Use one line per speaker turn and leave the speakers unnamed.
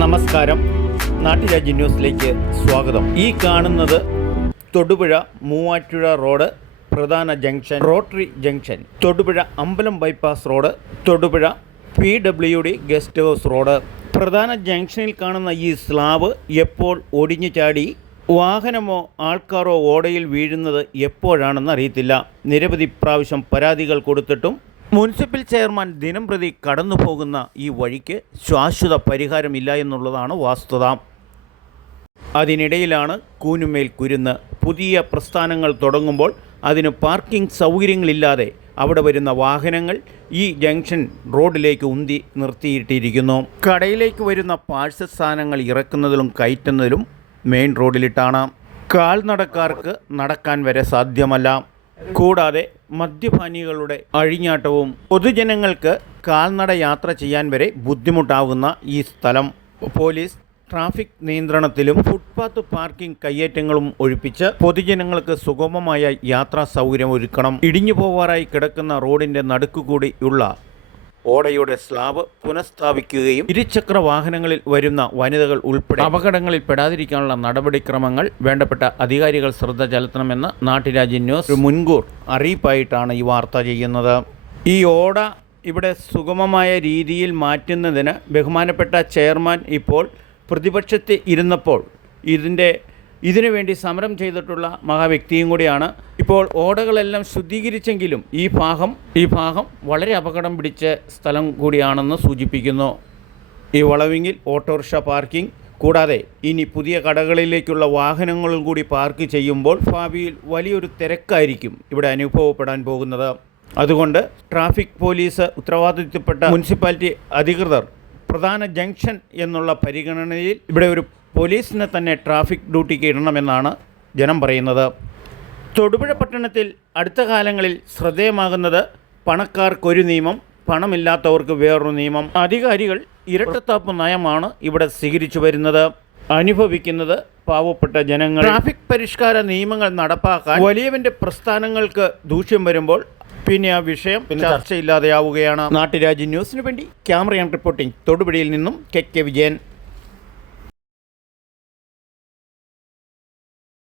നമസ്കാരം. നാട്ടുരാജ്യ ന്യൂസിലേക്ക് സ്വാഗതം. ഈ കാണുന്നത് തൊടുപുഴ മൂവാറ്റുഴ റോഡ് പ്രധാന ജംഗ്ഷൻ റോട്ടറി ജംഗ്ഷൻ. തൊടുപുഴ അമ്പലം bypass road Thodupuzha P W D guest house road. പ്രധാന ജംഗ്ഷനിൽ കാണുന്ന ഈ സ്ലാബ് എപ്പോൾ ഒടിഞ്ഞു ചാടി വാഹനമോ ആൾക്കാരോ ഓടയിൽ വീഴുന്നത് എപ്പോഴാണെന്ന് അറിയത്തില്ല. നിരവധി പ്രാവശ്യം പരാതികൾ കൊടുത്തിട്ടും മുനിസിപ്പൽ ചെയർമാൻ ദിനം പ്രതി കടന്നു പോകുന്ന ഈ വഴിക്ക് ശാശ്വത പരിഹാരമില്ല എന്നുള്ളതാണ് വാസ്തുത അതിനിടയിലാണ് കൂനുമേൽ കുരുന്ന്. പുതിയ പ്രസ്ഥാനങ്ങൾ തുടങ്ങുമ്പോൾ അതിന് പാർക്കിംഗ് സൗകര്യങ്ങളില്ലാതെ അവിടെ വരുന്ന വാഹനങ്ങൾ ഈ ജംഗ്ഷൻ റോഡിലേക്ക് ഉന്തി നിർത്തിയിട്ടിരിക്കുന്നു. കടയിലേക്ക് വരുന്ന പാഴ്സൽ സാധനങ്ങൾ ഇറക്കുന്നതിലും കയറ്റുന്നതിലും മെയിൻ റോഡിലിട്ടാണ്. കാൽനടക്കാർക്ക് നടക്കാൻ വരെ സാധ്യമല്ല. കൂടാതെ മദ്യപാനികളുടെ അഴിഞ്ഞാട്ടവും പൊതുജനങ്ങൾക്ക് കാൽനട യാത്ര ചെയ്യാൻ വരെ ബുദ്ധിമുട്ടാവുന്ന ഈ സ്ഥലം. പോലീസ് ട്രാഫിക് നിയന്ത്രണത്തിലും ഫുട്പാത്ത് പാർക്കിംഗ് കയ്യേറ്റങ്ങളും ഒഴിപ്പിച്ച് പൊതുജനങ്ങൾക്ക് സുഗമമായ യാത്രാ സൗകര്യം ഒരുക്കണം ഇടിഞ്ഞു പോവാറായി കിടക്കുന്ന റോഡിന്റെ നടുക്കുകൂടിയുള്ള ഓടയുടെ സ്ലാബ് പുനഃസ്ഥാപിക്കുകയും ഇരുചക്ര വാഹനങ്ങളിൽ വരുന്ന വനിതകൾ ഉൾപ്പെടെ അപകടങ്ങളിൽ പെടാതിരിക്കാനുള്ള നടപടിക്രമങ്ങൾ വേണ്ടപ്പെട്ട അധികാരികൾ ശ്രദ്ധ ചെലുത്തണമെന്ന് നാട്ടുരാജ്യ ന്യൂസ് മുൻകൂർ അറിയിപ്പായിട്ടാണ് ഈ വാർത്ത ചെയ്യുന്നത്. ഈ ഓട ഇവിടെ സുഗമമായ രീതിയിൽ മാറ്റുന്നതിന് ബഹുമാനപ്പെട്ട ചെയർമാൻ ഇപ്പോൾ പ്രതിപക്ഷത്ത് ഇരുന്നപ്പോൾ ഇതിന്റെ ഇതിനു വേണ്ടി സമരം ചെയ്തിട്ടുള്ള മഹാവ്യക്തിയും കൂടിയാണ്. ഇപ്പോൾ ഓടകളെല്ലാം ശുദ്ധീകരിച്ചെങ്കിലും ഈ ഭാഗം ഈ ഭാഗം വളരെ അപകടം പിടിച്ച സ്ഥലം കൂടിയാണെന്ന് സൂചിപ്പിക്കുന്നു. ഈ വളവിങ്ങിൽ ഓട്ടോറിക്ഷ പാർക്കിംഗ് കൂടാതെ ഇനി പുതിയ കടകളിലേക്കുള്ള വാഹനങ്ങളും കൂടി പാർക്ക് ചെയ്യുമ്പോൾ ഭാവിയിൽ വലിയൊരു തിരക്കായിരിക്കും ഇവിടെ അനുഭവപ്പെടാൻ പോകുന്നത്. അതുകൊണ്ട് ട്രാഫിക് പോലീസ് ഉത്തരവാദിത്തപ്പെട്ട മുനിസിപ്പാലിറ്റി അധികൃതർ പ്രധാന ജംഗ്ഷൻ എന്നുള്ള പരിഗണനയിൽ ഇവിടെ ഒരു പോലീസിനെ തന്നെ ട്രാഫിക് ഡ്യൂട്ടിക്ക് ഇടണമെന്നാണ് ജനം പറയുന്നത്. തൊടുപുഴ പട്ടണത്തിൽ അടുത്ത കാലങ്ങളിൽ ശ്രദ്ധേയമാകുന്നത് പണക്കാർക്കൊരു നിയമം പണമില്ലാത്തവർക്ക് വേറൊരു നിയമം. അധികാരികൾ ഇരട്ടത്താപ്പ് നയമാണ് ഇവിടെ സ്വീകരിച്ചു വരുന്നത്. അനുഭവിക്കുന്നത് പാവപ്പെട്ട ജനങ്ങൾ. ട്രാഫിക് പരിഷ്കാര നിയമങ്ങൾ നടപ്പാക്കാൻ വലിയവന്റെ പ്രസ്ഥാനങ്ങൾക്ക് ദൂഷ്യം വരുമ്പോൾ പിന്നെ ആ വിഷയം ചർച്ചയില്ലാതെയാവുകയാണ്. നാട്ടുരാജ്യ ന്യൂസിന് വേണ്ടി ക്യാമറയാൻ റിപ്പോർട്ടിംഗ്. തൊടുപുഴയിൽ നിന്നും കെ കെ വിജയൻ.